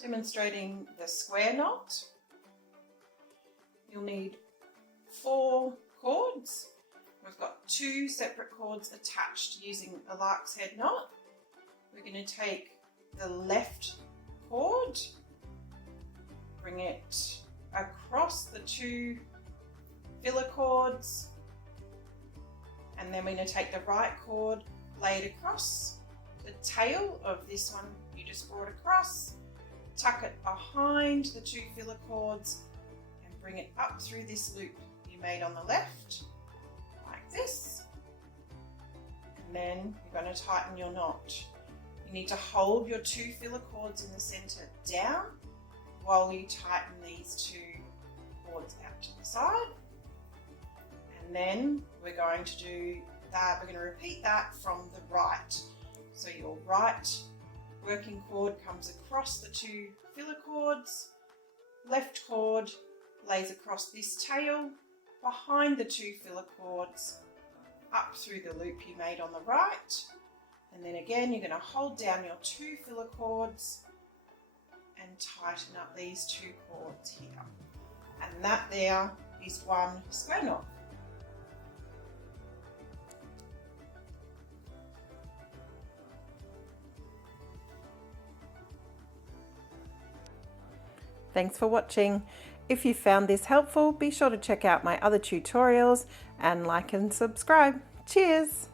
Demonstrating the square knot. You'll need 4 cords. We've got 2 separate cords attached using a lark's head knot. We're going to take the left cord, bring it across the 2 filler cords, and then we're going to take the right cord, lay it across the tail of this one you just brought across, tuck it behind the 2 filler cords and bring it up through this loop you made on the left, like this. And then you're going to tighten your knot. You need to hold your 2 filler cords in the center down while you tighten these 2 cords out to the side. And then we're going to do that, we're going to repeat that from the right. So your right working cord comes across the 2 filler cords, left cord lays across this tail, behind the 2 filler cords, up through the loop you made on the right. And then again, you're going to hold down your 2 filler cords and tighten up these 2 cords here. And that there is one square knot. Thanks for watching. If you found this helpful, be sure to check out my other tutorials and like and subscribe. Cheers!